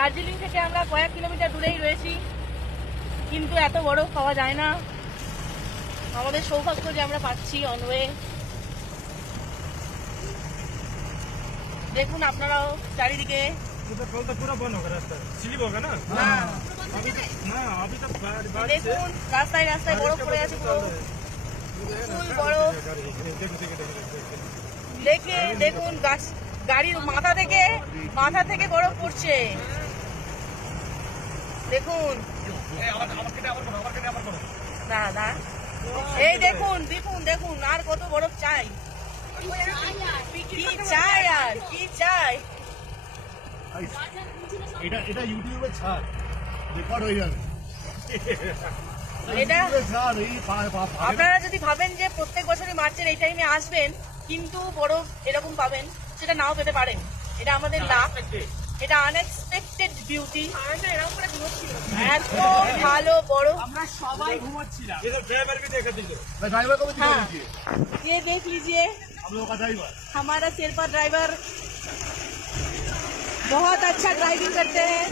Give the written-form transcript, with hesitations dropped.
দার্জিলিং থেকে আমরা কয়েক কিলোমিটার দূরেই রয়েছি, কিন্তু এত বরফ পাওয়া যায় না। আমাদের সৌভাগ্য যে আমরা পাচ্ছি অনওয়ে। देखून আপনারাও চারিদিকে कल तो पूरा बंद होगा रास्ता, स्लिप होगा ना। अभी तक দেখুন রাস্তায় রাস্তায় বরফ পড়ে আছে, পুরো ফুল বরফ। দেখুন গাছ, গাড়ির মাথা থেকে বরফ পড়ছে। দেখুন না এই দেখুন দেখুন আর কত বরফ চাই, কি চাই আর কি চাই। এটা ইউটিউবে ছাড়, রেকর্ড হয়ে যাবে। এটা আপনারা যদি ভাবেন যে প্রত্যেক বছরই মার্চের এই টাইমে আসবেন কিন্তু বরফ এরকম পাবেন, সেটা নাও পেতে পারেন। এটা আমাদের লাক, এটা আনএক্সপেক্টেড বিউটি। এত ভালো বরফ, আমরা সবাই ঘুমাচ্ছিলাম। इधर ड्राइवर भी देखा दीजिए, ड्राइवर को भी दिखा हाँ। दीजिए। ये देख लीजिए हम लोगों का ड्राइवर हमारा शेरपा ड्राइवर बहुत अच्छा ड्राइविंग करते हैं।